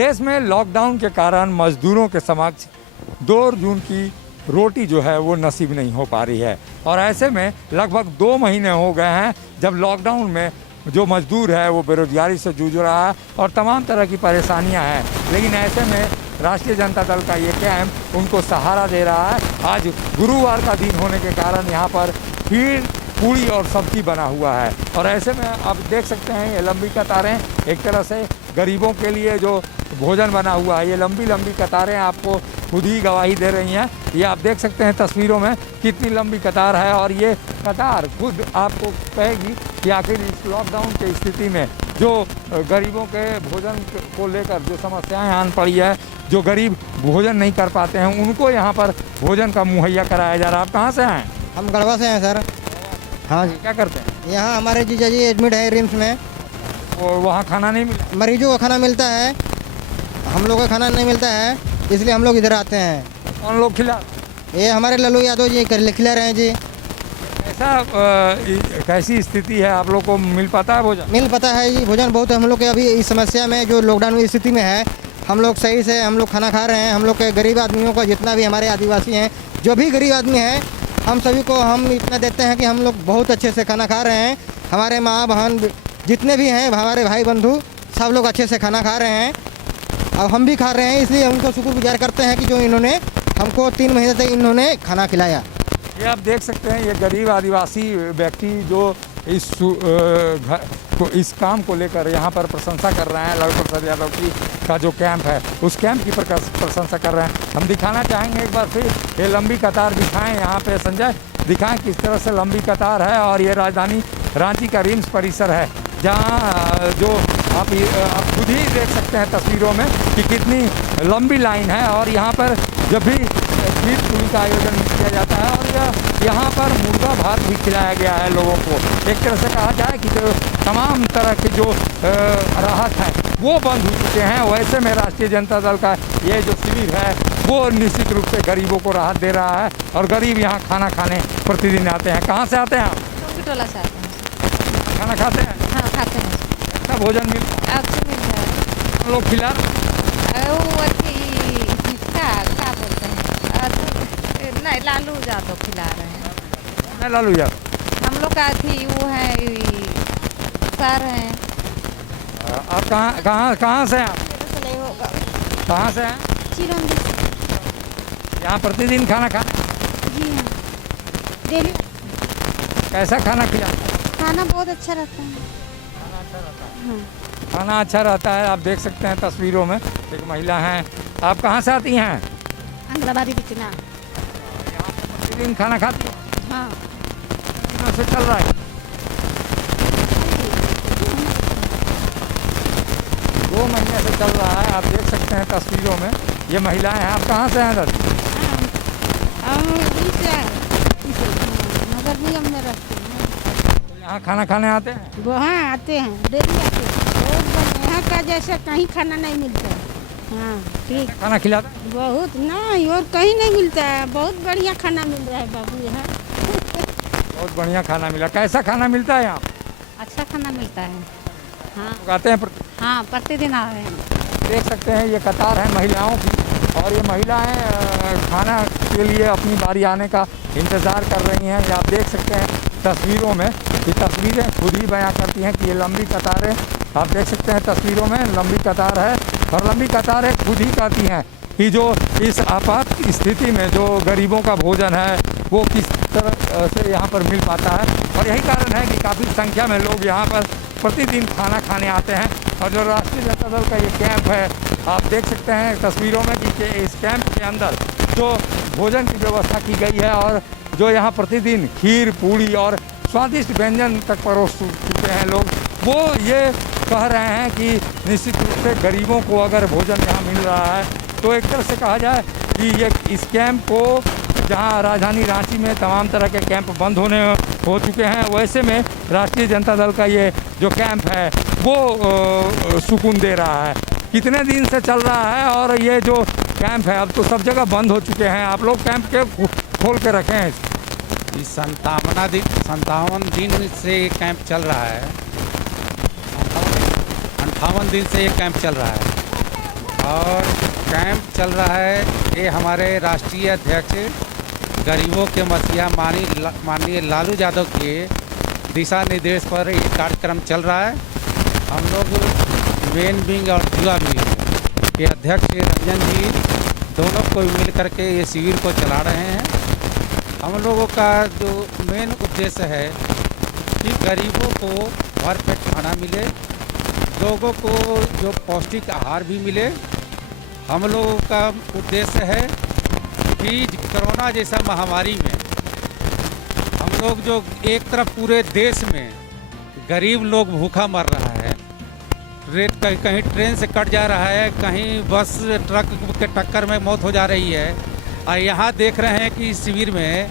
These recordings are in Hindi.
देश में लॉकडाउन के कारण मजदूरों के समक्ष 2 जून की रोटी जो है वो नसीब नहीं हो पा रही है और ऐसे में लगभग 2 महीने हो गए हैं जब लॉकडाउन में जो मजदूर है वो बेरोजगारी से जूझ रहा है और तमाम तरह की परेशानियां हैं। लेकिन ऐसे में राष्ट्रीय जनता दल का ये कैंप उनको सहारा दे रहा है। आज गुरुवार का दिन होने के कारण यहाँ पर खीर, पूड़ी और सब्जी बना हुआ है और ऐसे में आप देख सकते हैं ये लंबी कतारें एक तरह से गरीबों के लिए जो भोजन बना हुआ है, ये लंबी लंबी कतारें आपको खुद ही गवाही दे रही हैं। ये आप देख सकते हैं तस्वीरों में कितनी लंबी कतार है और ये कतार खुद आपको कहेगी कि आखिर इस लॉकडाउन की स्थिति में जो गरीबों के भोजन को लेकर जो समस्याएं आन पड़ी है, जो गरीब भोजन नहीं कर पाते हैं उनको यहाँ पर भोजन का मुहैया कराया जा रहा है। आप कहाँ से हैं? हम गढ़वा से हैं सर। हाँ जी। क्या करते हैं? यहाँ हमारे जीजा जी एडमिट है रिम्स में। और वहाँ खाना नहीं मिला? मरीजों का खाना मिलता है, हम लोग का खाना नहीं मिलता है, इसलिए हम लोग इधर आते हैं। कौन लोग खिला? ये हमारे लल्लू यादव जी खिला रहे हैं जी। ऐसा कैसी स्थिति है, आप लोग को मिल पाता है भोजन? मिल पाता है जी भोजन बहुत। हम लोग के अभी इस समस्या में जो लॉकडाउन की स्थिति में है, हम लोग सही से हम लोग खाना खा रहे हैं। हम लोग के गरीब आदमियों को, जितना भी हमारे आदिवासी हैं, जो भी गरीब आदमी हैं, हम सभी को हम इतना देते हैं कि हम लोग बहुत अच्छे से खाना खा रहे हैं। हमारे माँ बहन जितने भी हैं, हमारे भाई बंधु, सब लोग अच्छे से खाना खा रहे हैं। अब हम भी खा रहे हैं, इसलिए उनको शुक्रगुजार करते हैं कि जो इन्होंने हमको 3 महीने तक इन्होंने खाना खिलाया। ये आप देख सकते हैं ये गरीब आदिवासी व्यक्ति जो इस काम को लेकर यहाँ पर प्रशंसा कर रहे हैं। लालू प्रसाद यादव की का जो कैंप है उस कैंप की प्रशंसा कर रहे हैं। हम दिखाना चाहेंगे एक बार फिर ये लंबी कतार दिखाएं। यहाँ पे संजय दिखाएं किस तरह से लंबी कतार है और ये राजधानी रांची का रिम्स परिसर है, जहाँ जो आप खुद ही देख सकते हैं तस्वीरों में कि कितनी लंबी लाइन है। और यहाँ पर जब भी खीर पूरी का आयोजन किया जाता है और यहाँ पर मुर्गा भात भी खिलाया गया है लोगों को। एक तरह से कहा जाए कि जो तमाम तरह के जो राहत है वो बंद हो चुके हैं। वैसे में राष्ट्रीय जनता दल का ये जो शिविर है वो निश्चित रूप से गरीबों को राहत दे रहा है और गरीब यहाँ खाना खाने प्रतिदिन आते हैं। कहाँ से आते हैं आप? टोला से आते हैं। खाना खाते हैं? हाँ खाते हैं। अच्छा भोजन मिलता है? अच्छा मिल रहा है। हम लोग खिला रहे हैं? वो क्या बोलते हैं, नहीं लालू यादव खिला रहे हैं। मैं लालू यादव। हम लोग का थी वो है सर हैं। आप कहाँ से हैं? कहाँ से हैं? चिरौंजी से। यहाँ प्रतिदिन खाना खाते? जी हाँ, डेली कैसा खाना खिला? खाना बहुत अच्छा रहता है। हाँ। खाना अच्छा रहता है। आप देख सकते हैं तस्वीरों में एक महिला हैं। आप कहाँ से आती हैं? अंगलाबादी बिचना। यहाँ पे प्रतिदिन खाना खाती हैं? हाँ। कितने दिनों से चल रहा है? 2 महीने से चल रहा है। आप देख सकते हैं तस्वीरों में ये महिलाएं हैं। आप कहाँ से हैं दादी? नगर निगम में रहते हैं। तो यहाँ खाना खाने आते हैं? वहाँ आते हैं, डेली आते हैं। बहुत बढ़िया, यहाँ का जैसा कहीं खाना नहीं मिलता है। हाँ ठीक। खाना खिलाते हैं? बहुत नहीं, और कहीं नहीं मिलता है। बहुत बढ़िया खाना मिल रहा है बाबू यहाँ। बहुत बढ़िया खाना मिला। कैसा खाना मिलता है यहाँ? अच्छा खाना मिलता है। हाँ लोग आते हैं हाँ प्रतिदिन आ रहे हैं। देख सकते हैं ये कतार है महिलाओं की और ये महिलाएं खाना के लिए अपनी बारी आने का इंतज़ार कर रही हैं। ये आप देख सकते हैं तस्वीरों में, ये तस्वीरें खुद ही बयां करती हैं कि ये लंबी कतारें आप देख सकते हैं तस्वीरों में लंबी कतार है और लंबी कतारें खुद ही कहती हैं कि जो इस आपात स्थिति में जो गरीबों का भोजन है वो किस तरह से यहाँ पर मिल पाता है। और यही कारण है कि काफ़ी संख्या में लोग यहाँ पर प्रतिदिन खाना खाने आते हैं। और जो राष्ट्रीय जनता दल का ये कैंप है आप देख सकते हैं तस्वीरों में कि इस कैंप के अंदर जो भोजन की व्यवस्था की गई है और जो यहाँ प्रतिदिन खीर, पूड़ी और स्वादिष्ट व्यंजन तक परोस चुके हैं लोग, वो ये कह रहे हैं कि निश्चित रूप से गरीबों को अगर भोजन यहाँ मिल रहा है तो एक तरह से कहा जाए कि ये इस कैंप को, जहाँ राजधानी रांची में तमाम तरह के कैंप बंद हो चुके हैं, वैसे में राष्ट्रीय जनता दल का ये जो कैंप है वो सुकून दे रहा है। कितने दिन से चल रहा है और ये जो कैंप है अब तो सब जगह बंद हो चुके हैं। आप लोग कैंप के खोल के रखे हैं? इस 57 दिन से ये कैंप चल रहा है। 58 दिन से ये कैंप चल रहा है। और कैंप चल रहा है। ये हमारे राष्ट्रीय अध्यक्ष गरीबों के मसीहा माननीय लालू यादव के दिशा निर्देश पर ये कार्यक्रम चल रहा है। हम लोग मेन विंग और युवा विंग के अध्यक्ष रंजन जी दोनों को मिल करके ये शिविर को चला रहे हैं। हम लोगों का जो मेन उद्देश्य है कि गरीबों को भरपेट खाना मिले, लोगों को जो पौष्टिक आहार भी मिले। हम लोगों का उद्देश्य है कि कोरोना जैसा महामारी में हम लोग जो एक तरफ पूरे देश में गरीब लोग भूखा मर रहा है, कहीं ट्रेन से कट जा रहा है, कहीं बस ट्रक के टक्कर में मौत हो जा रही है। और यहाँ देख रहे हैं कि इस शिविर में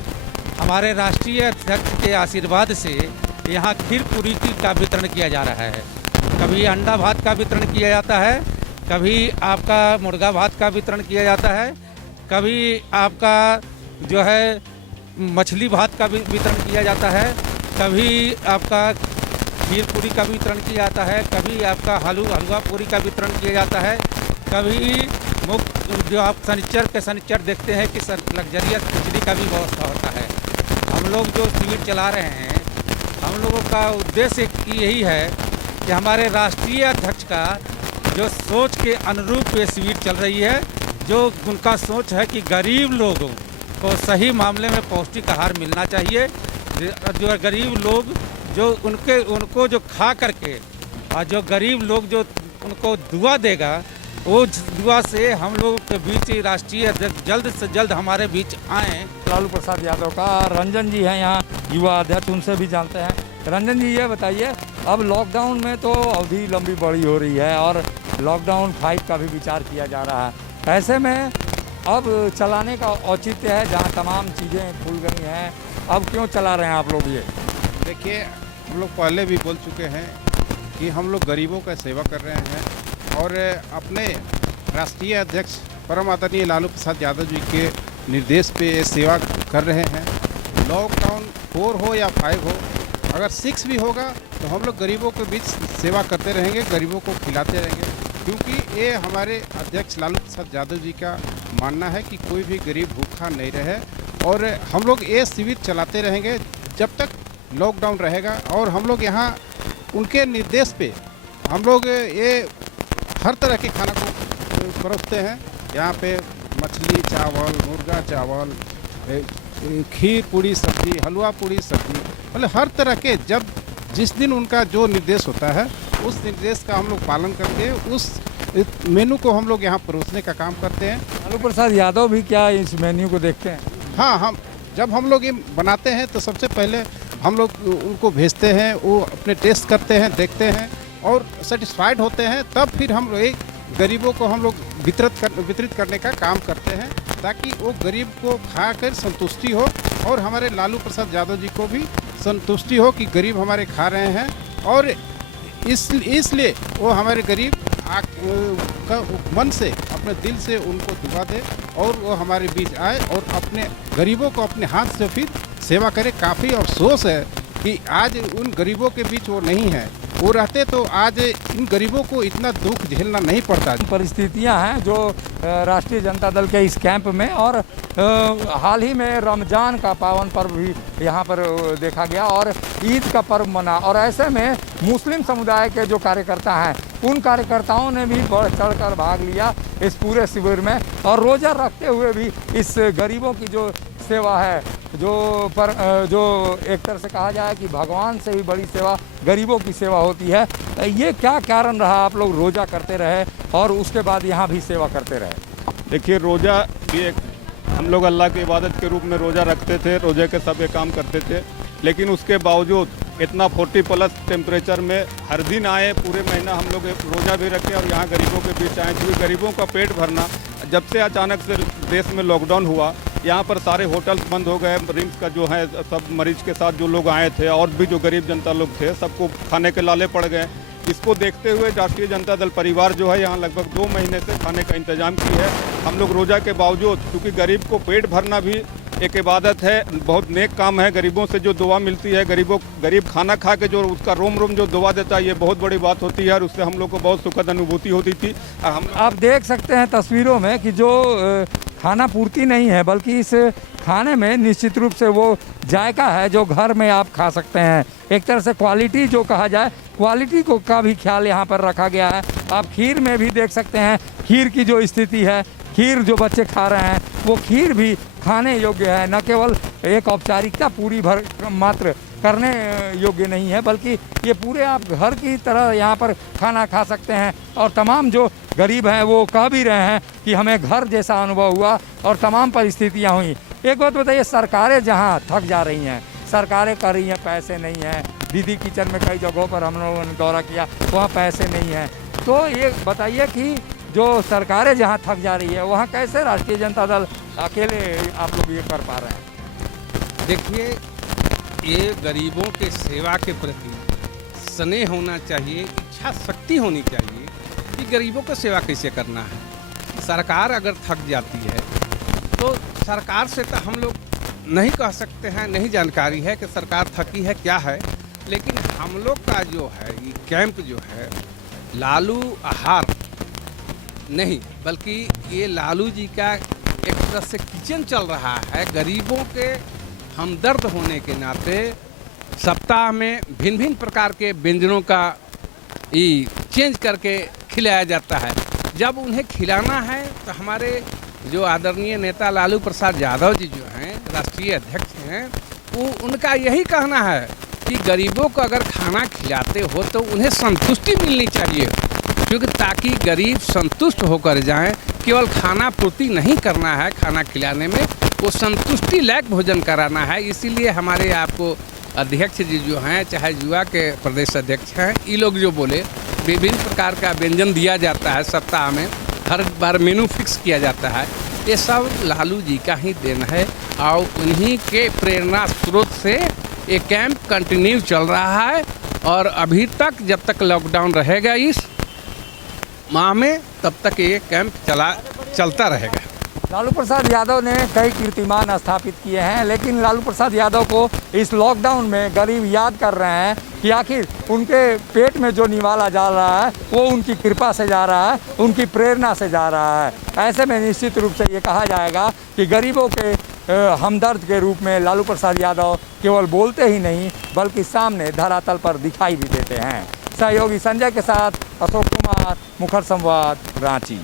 हमारे राष्ट्रीय अध्यक्ष के आशीर्वाद से यहाँ खीर पूरी का वितरण किया जा रहा है। कभी अंडा भात का वितरण किया जाता है, कभी आपका मुर्गा भात का वितरण किया जाता है, कभी आपका जो है मछली भात का वितरण किया जाता है, कभी आपका खीर पूरी का वितरण किया जाता है, कभी आपका हलवा पूरी का वितरण किया जाता है, कभी मुफ्त जो आप शनिचर देखते हैं कि लग्जरियस खिचड़ी का भी व्यवस्था होता है। हम लोग जो शिविर चला रहे हैं, हम लोगों का उद्देश्य यही है कि हमारे राष्ट्रीय अध्यक्ष का जो सोच के अनुरूप ये शिविर चल रही है, जो उनका सोच है कि गरीब लोगों को सही मामले में पौष्टिक आहार मिलना चाहिए। जो गरीब लोग जो उनको जो खा करके और जो गरीब लोग जो उनको दुआ देगा, वो दुआ से हम लोगों के बीच राष्ट्रीय अध्यक्ष जल्द से जल्द हमारे बीच आएँ। लालू प्रसाद यादव का रंजन जी हैं यहाँ युवा अध्यक्ष, उनसे भी जानते हैं। रंजन जी ये बताइए, अब लॉकडाउन में तो अवधि लंबी बड़ी हो रही है और लॉकडाउन 5 का भी विचार किया जा रहा है। ऐसे में अब चलाने का औचित्य है जहाँ तमाम चीज़ें खुल गई हैं, अब क्यों चला रहे हैं आप लोग ये? देखिए, हम लोग पहले भी बोल चुके हैं कि हम लोग गरीबों का सेवा कर रहे हैं और अपने राष्ट्रीय अध्यक्ष परम आदरणीय लालू प्रसाद यादव जी के निर्देश पे सेवा कर रहे हैं। लॉकडाउन 4 हो या 5 हो, अगर 6 भी होगा तो हम लोग गरीबों के बीच सेवा करते रहेंगे, गरीबों को खिलाते रहेंगे, क्योंकि ये हमारे अध्यक्ष लालू प्रसाद यादव जी का मानना है कि कोई भी गरीब भूखा नहीं रहे। और हम लोग ये शिविर चलाते रहेंगे जब तक लॉकडाउन रहेगा। और हम लोग यहाँ उनके निर्देश पे हम लोग ये हर तरह के खाना को परोसते हैं। यहाँ पे मछली चावल, मुर्गा चावल, खीर पूरी सब्जी, हलवा पूरी सब्जी, मतलब हर तरह के जिस दिन उनका जो निर्देश होता है उस निर्देश का हम लोग पालन करके उस मेनू को हम लोग यहाँ परोसने का काम करते हैं। लालू प्रसाद यादव भी क्या इस मेन्यू को देखते हैं? हाँ, जब हम लोग ये बनाते हैं तो सबसे पहले हम लोग उनको भेजते हैं, वो अपने टेस्ट करते हैं, देखते हैं और सेटिस्फाइड होते हैं, तब फिर हम लोग गरीबों को हम लोग वितरित करने का काम करते हैं, ताकि वो गरीब को खाकर संतुष्टि हो और हमारे लालू प्रसाद यादव जी को भी संतुष्टि हो कि गरीब हमारे खा रहे हैं। और इसलिए वो हमारे गरीब का मन से, अपने दिल से उनको दुआ दे और वो हमारे बीच आए और अपने गरीबों को अपने हाथ से फिर सेवा करे। काफ़ी अफसोस है कि आज उन गरीबों के बीच वो नहीं है, वो रहते तो आज इन गरीबों को इतना दुख झेलना नहीं पड़ता। परिस्थितियां हैं जो राष्ट्रीय जनता दल के इस कैंप में, और हाल ही में रमज़ान का पावन पर्व भी यहाँ पर देखा गया और ईद का पर्व मना, और ऐसे में मुस्लिम समुदाय के जो कार्यकर्ता हैं उन कार्यकर्ताओं ने भी बढ़ चढ़कर भाग लिया इस पूरे शिविर में, और रोज़ा रखते हुए भी इस गरीबों की जो सेवा है, जो एक तरह से कहा जाए कि भगवान से भी बड़ी सेवा गरीबों की सेवा होती है। ये क्या कारण रहा आप लोग रोज़ा करते रहे और उसके बाद यहाँ भी सेवा करते रहे? देखिए, रोज़ा भी एक हम लोग अल्लाह की इबादत के रूप में रोज़ा रखते थे, रोज़े के सब ये काम करते थे, लेकिन उसके बावजूद इतना 40+ टेम्परेचर में हर दिन आए, पूरे महीना हम लोग रोज़ा भी रखे और यहाँ गरीबों के बीच आए, क्योंकि गरीबों का पेट भरना, जब से अचानक से देश में लॉकडाउन हुआ, यहाँ पर सारे होटल्स बंद हो गए। रिम्स का जो है सब मरीज के साथ जो लोग आए थे और भी जो गरीब जनता लोग थे, सबको खाने के लाले पड़ गए। इसको देखते हुए राष्ट्रीय जनता दल परिवार जो है यहाँ लगभग 2 महीने से खाने का इंतजाम की है। हम लोग रोज़ा के बावजूद, क्योंकि गरीब को पेट भरना भी एक इबादत है, बहुत नेक काम है। गरीबों से जो दुआ मिलती है, गरीब खाना खा के जो उसका रोम रोम जो दुआ देता है, ये बहुत बड़ी बात होती है और उससे हम लोग को बहुत सुखद अनुभूति होती थी। और हम आप देख सकते हैं तस्वीरों में कि जो खाना पूर्ति नहीं है, बल्कि इस खाने में निश्चित रूप से वो जायका है जो घर में आप खा सकते हैं। एक तरह से क्वालिटी जो कहा जाए, क्वालिटी को का भी ख्याल यहाँ पर रखा गया है। आप खीर में भी देख सकते हैं, खीर की जो स्थिति है, खीर जो बच्चे खा रहे हैं वो खीर भी खाने योग्य है, न केवल एक औपचारिकता पूरी भर मात्र करने योग्य नहीं है, बल्कि ये पूरे आप घर की तरह यहाँ पर खाना खा सकते हैं। और तमाम जो गरीब हैं वो कह भी रहे हैं कि हमें घर जैसा अनुभव हुआ और तमाम परिस्थितियाँ हुई। एक बात बताइए, सरकारें जहाँ थक जा रही हैं, सरकारें कर रही हैं, पैसे नहीं हैं। दीदी किचन में कई जगहों पर हम लोगों ने दौरा किया, वहाँ पैसे नहीं हैं। तो ये बताइए कि जो सरकारें जहाँ थक जा रही है, वहाँ कैसे राष्ट्रीय जनता दल अकेले आप लोग ये कर पा रहे हैं? देखिए, ये गरीबों के सेवा के प्रति स्नेह होना चाहिए, इच्छा शक्ति होनी चाहिए कि गरीबों को सेवा कैसे करना है। सरकार अगर थक जाती है तो सरकार से तो हम लोग नहीं कह सकते हैं, नहीं जानकारी है कि सरकार थकी है क्या है। लेकिन हम लोग का जो है ये कैंप जो है, लालू आहार नहीं, बल्कि ये लालू जी का एक तरह से किचन चल रहा है। गरीबों के हमदर्द होने के नाते सप्ताह में भिन्न भिन्न प्रकार के व्यंजनों का ये चेंज करके खिलाया जाता है। जब उन्हें खिलाना है तो हमारे जो आदरणीय नेता लालू प्रसाद यादव जी जो हैं, राष्ट्रीय अध्यक्ष हैं, वो उनका यही कहना है कि गरीबों को अगर खाना खिलाते हो तो उन्हें संतुष्टि मिलनी चाहिए, क्योंकि ताकि गरीब संतुष्ट होकर जाएं। केवल खाना पूर्ति नहीं करना है, खाना खिलाने में वो संतुष्टि लायक भोजन कराना है। इसीलिए हमारे आपको अध्यक्ष जी जो हैं, चाहे युवा के प्रदेश अध्यक्ष हैं, ये लोग जो बोले विभिन्न प्रकार का व्यंजन दिया जाता है सप्ताह में, हर बार मेनू फिक्स किया जाता है। ये सब लालू जी का ही देन है और उन्हीं के प्रेरणा स्रोत से ये कैंप कंटिन्यू चल रहा है। और अभी तक जब तक लॉकडाउन रहेगा इस माह में, तब तक ये कैंप चलता रहेगा। लालू प्रसाद यादव ने कई कीर्तिमान स्थापित किए हैं, लेकिन लालू प्रसाद यादव को इस लॉकडाउन में गरीब याद कर रहे हैं कि आखिर उनके पेट में जो निवाला जा रहा है वो उनकी कृपा से जा रहा है, उनकी प्रेरणा से जा रहा है। ऐसे में निश्चित रूप से ये कहा जाएगा कि गरीबों के हमदर्द के रूप में लालू प्रसाद यादव केवल बोलते ही नहीं, बल्कि सामने धरातल पर दिखाई भी देते हैं। सहयोगी संजय के साथ अशोक कुमार, मुखर संवाद, रांची।